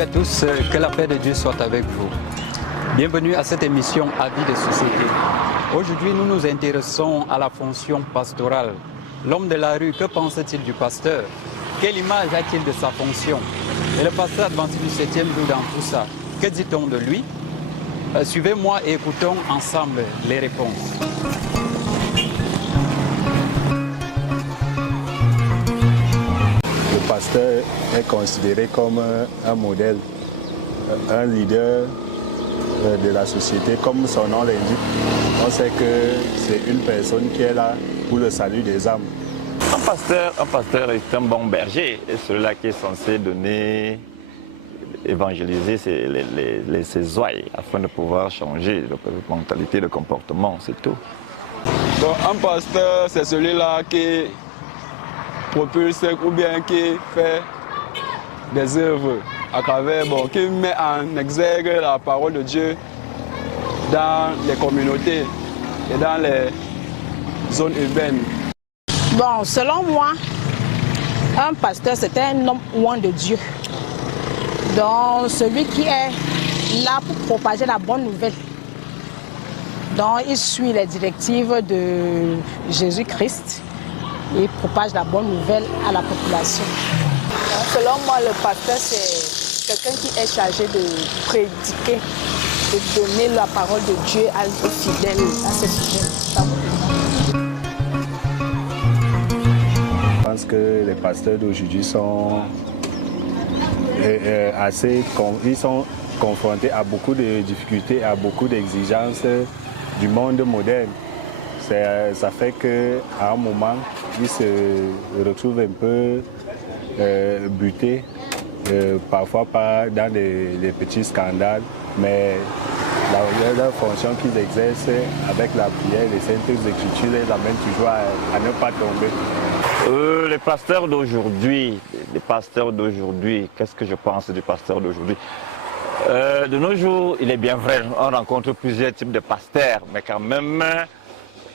Salut à tous, que la paix de Dieu soit avec vous. Bienvenue à cette émission Avis de société. Aujourd'hui, nous nous intéressons à la fonction pastorale. L'homme de la rue, que pense-t-il du pasteur? Quelle image a-t-il de sa fonction? Et le pasteur adventiste du 7e jour dans tout ça, que dit-on de lui? Suivez-moi et écoutons ensemble les réponses. Le pasteur est considéré comme un modèle, un leader de la société, comme son nom l'indique. On sait que c'est une personne qui est là pour le salut des âmes. Un pasteur est un bon berger, et celui-là qui est censé donner, évangéliser ses ouailles afin de pouvoir changer de mentalité, de comportement, c'est tout. Donc un pasteur, c'est celui-là qui propulse ou bien qui fait des œuvres à travers, qui met en exergue la parole de Dieu dans les communautés et dans les zones urbaines. Bon, selon moi, un pasteur, c'est un homme loin de Dieu. Donc, celui qui est là pour propager la bonne nouvelle. Donc, il suit les directives de Jésus-Christ et propage la bonne nouvelle à la population. Selon moi, le pasteur, c'est quelqu'un qui est chargé de prédiquer, de donner la parole de Dieu aux fidèles, à ses fidèles. Je pense que les pasteurs d'aujourd'hui sont ils sont confrontés à beaucoup de difficultés, à beaucoup d'exigences du monde moderne. Ça fait qu'à un moment, ils se retrouvent un peu butés, parfois pas dans des petits scandales, mais la fonction qu'ils exercent avec la prière, les saintes écritures les amènent toujours à ne pas tomber. Les pasteurs d'aujourd'hui, qu'est-ce que je pense du pasteur d'aujourd'hui? De nos jours, il est bien vrai, on rencontre plusieurs types de pasteurs, mais quand même,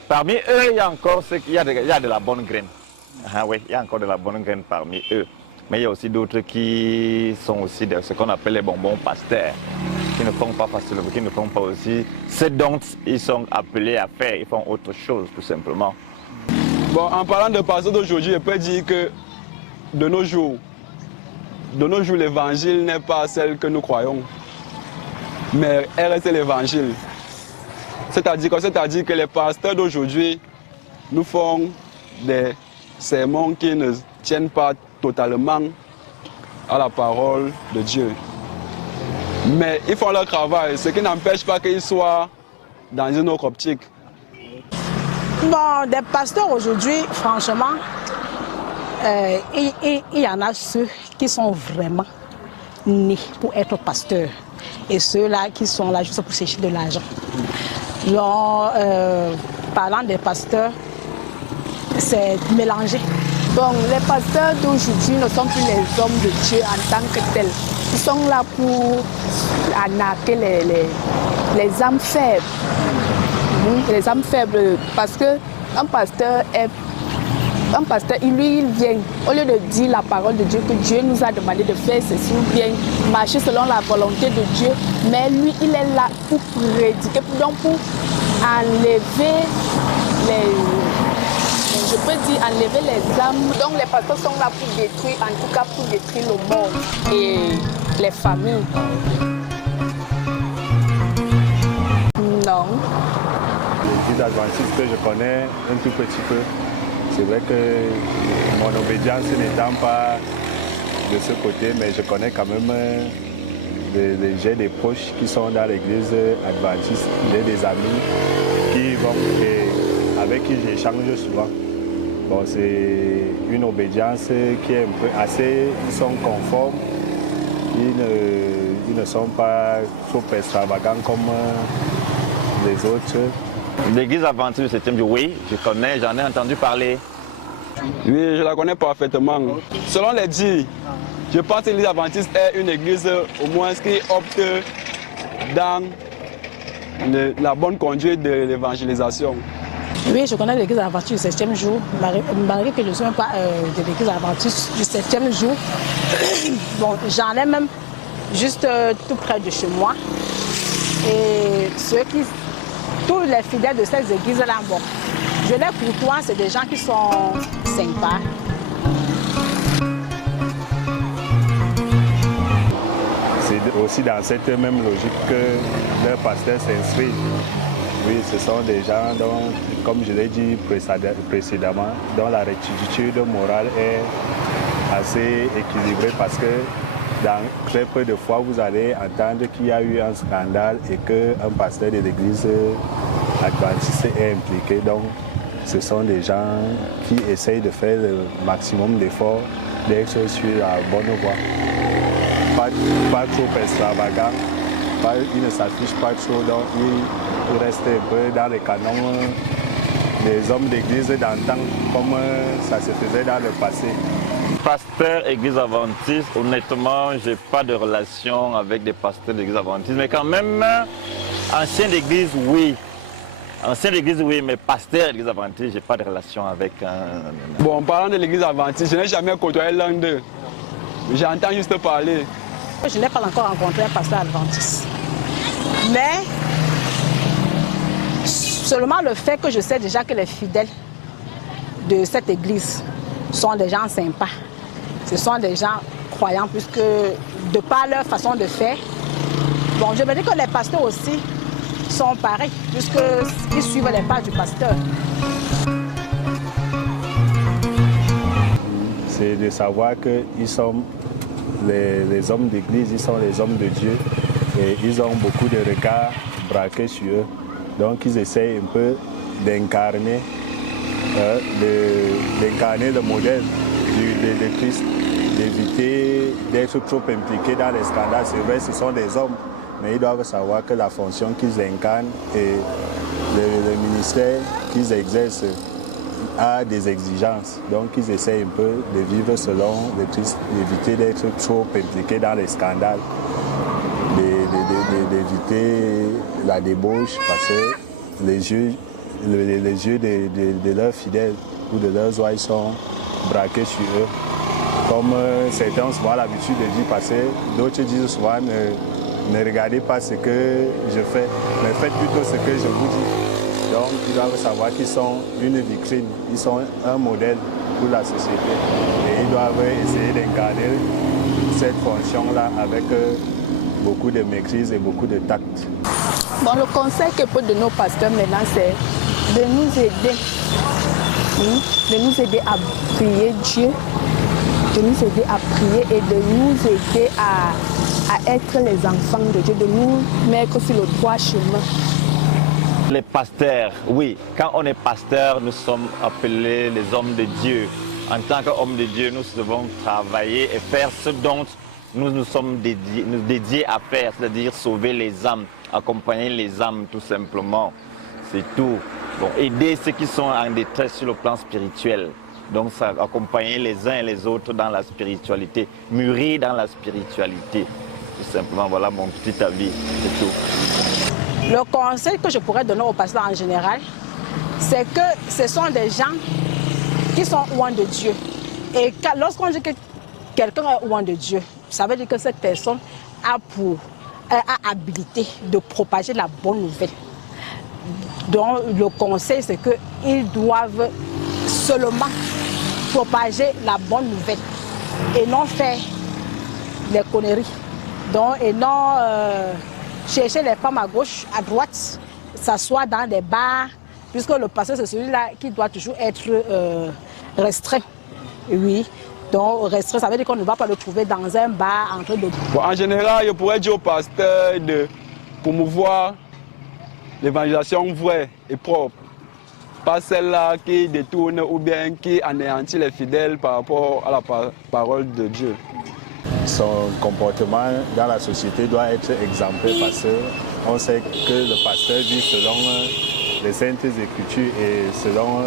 parmi eux, il y a encore il y a de la bonne graine. Ah oui, il y a encore de la bonne graine parmi eux. Mais il y a aussi d'autres qui sont aussi ce qu'on appelle les bonbons pasteurs, qui ne font pas facilement, qui ne font pas aussi ce dont ils sont appelés à faire, ils font autre chose tout simplement. Bon, en parlant de pasteurs d'aujourd'hui, je peux dire que de nos jours, l'évangile n'est pas celle que nous croyons, mais elle reste l'évangile. C'est-à-dire que les pasteurs d'aujourd'hui nous font des sermons qui ne tiennent pas totalement à la parole de Dieu. Mais ils font leur travail, ce qui n'empêche pas qu'ils soient dans une autre optique. Bon, des pasteurs aujourd'hui, franchement, il y en a ceux qui sont vraiment nés pour être pasteurs et ceux-là qui sont là juste pour chercher de l'argent. Donc, parlant des pasteurs, c'est mélangé. Bon, les pasteurs d'aujourd'hui ne sont plus les hommes de Dieu en tant que tels. Ils sont là pour arnaquer les âmes faibles. Les âmes faibles, parce qu'un pasteur, il vient, au lieu de dire la parole de Dieu, que Dieu nous a demandé de faire ceci ou bien marcher selon la volonté de Dieu, mais lui, il est là pour prédiquer, donc pour enlever enlever les âmes. Donc les pasteurs sont là pour détruire, en tout cas pour détruire le monde et les familles. Non. L'église adventiste que je connais un tout petit peu, c'est vrai que mon obédience n'étant pas de ce côté, mais je connais quand même j'ai des proches qui sont dans l'église adventiste, j'ai des amis qui vont et avec qui j'échange souvent. Bon, c'est une obédience qui est un peu assez, ils sont conformes, ils ne sont pas trop extravagants comme les autres. L'église adventiste du 7e jour, oui, je connais, j'en ai entendu parler. Oui, je la connais parfaitement. Selon les dires, je pense que l'église adventiste est une église au moins qui opte dans la bonne conduite de l'évangélisation. Oui, je connais l'église adventiste du 7e jour, malgré que je ne suis même pas de l'église adventiste du 7e jour. Bon, juste tout près de chez moi. Et tous les fidèles de ces églises-là, bon, je les côtoie, c'est des gens qui sont sympas. C'est aussi dans cette même logique que leur pasteur s'inscrit. Oui, ce sont des gens dont, comme je l'ai dit précédemment, dont la rectitude morale est assez équilibrée parce que dans très peu de fois, vous allez entendre qu'il y a eu un scandale et qu'un pasteur de l'église adventiste est impliqué. Donc, ce sont des gens qui essayent de faire le maximum d'efforts d'être sur la bonne voie. Pas trop extravagant, ils ne s'affichent pas trop, donc ils restent un peu dans les canons des hommes d'église d'antan, comme ça se faisait dans le passé. Pasteur église adventiste, honnêtement, je n'ai pas de relation avec des pasteurs d'église adventiste, mais quand même, ancien d'église, oui. Ancien d'église, oui, mais pasteur d'église adventiste, je n'ai pas de relation avec un... Bon, en parlant de l'église adventiste, je n'ai jamais côtoyé l'un d'eux. J'entends juste parler. Je n'ai pas encore rencontré un pasteur adventiste. Mais seulement le fait que je sais déjà que les fidèles de cette église sont des gens sympas. Ce sont des gens croyants puisque de par leur façon de faire, bon, je me dis que les pasteurs aussi sont pareils puisqu'ils suivent les pas du pasteur. C'est de savoir qu'ils sont les hommes d'église, ils sont les hommes de Dieu et ils ont beaucoup de regards braqués sur eux. Donc ils essayent un peu d'incarner le modèle de Christ, d'éviter d'être trop impliqués dans les scandales. C'est vrai, ce sont des hommes, mais ils doivent savoir que la fonction qu'ils incarnent et le ministère qu'ils exercent a des exigences. Donc ils essayent un peu de vivre selon le Christ, d'éviter d'être trop impliqués dans les scandales, d'éviter la débauche parce que les yeux de leurs fidèles ou de leurs oies sont braqués sur eux. Comme certains ont souvent l'habitude de dire, parce que d'autres disent souvent ne regardez pas ce que je fais, mais faites plutôt ce que je vous dis. Donc, ils doivent savoir qu'ils sont une vitrine, ils sont un modèle pour la société. Et ils doivent essayer d'incarner cette fonction-là avec beaucoup de maîtrise et beaucoup de tact. Bon, le conseil que peut donner nos pasteurs maintenant, c'est de nous aider à prier Dieu, de nous aider à prier et de nous aider à être les enfants de Dieu, de nous mettre sur le droit chemin. Les pasteurs, oui, quand on est pasteur, nous sommes appelés les hommes de Dieu. En tant qu'hommes de Dieu, nous devons travailler et faire ce dont nous nous sommes dédiés à faire, c'est-à-dire sauver les âmes, accompagner les âmes tout simplement. C'est tout. Bon, aider ceux qui sont en détresse sur le plan spirituel. Donc, ça, accompagner les uns et les autres dans la spiritualité, mûrir dans la spiritualité. Tout simplement, voilà mon petit avis, c'est tout. Le conseil que je pourrais donner aux pasteurs en général, c'est que ce sont des gens qui sont loin de Dieu. Et lorsqu'on dit que quelqu'un est loin de Dieu, ça veut dire que cette personne a habilité de propager la bonne nouvelle. Donc le conseil, c'est qu'ils doivent seulement propager la bonne nouvelle et non faire des conneries. Donc, et non chercher les femmes à gauche, à droite, s'asseoir dans des bars, puisque le pasteur, c'est celui-là qui doit toujours être restreint. Oui. Donc, restreint, ça veut dire qu'on ne va pas le trouver dans un bar en train de... Bon, en général, je pourrais dire au pasteur de promouvoir l'évangélisation vraie et propre. Pas celle-là qui détourne ou bien qui anéantit les fidèles par rapport à la parole de Dieu. Son comportement dans la société doit être exemplaire parce qu'on sait que le pasteur vit selon les saintes écritures et selon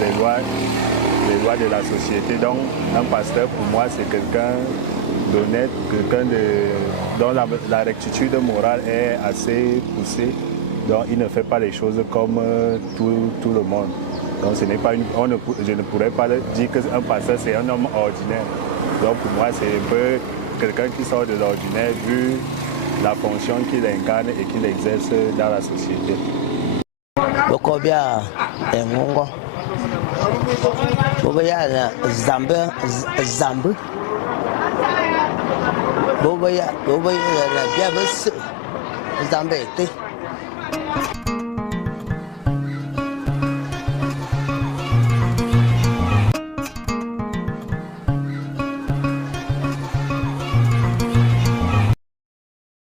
les lois de la société. Donc un pasteur pour moi c'est quelqu'un d'honnête, quelqu'un dont la rectitude morale est assez poussée. Donc il ne fait pas les choses comme tout le monde. Donc ce n'est pas je ne pourrais pas dire qu'un pasteur c'est un homme ordinaire. Donc pour moi, c'est un peu quelqu'un qui sort de l'ordinaire vu la fonction qu'il incarne et qu'il exerce dans la société. Bokobia engongo. Bobaya zambe. Bobaya la biabes zambe.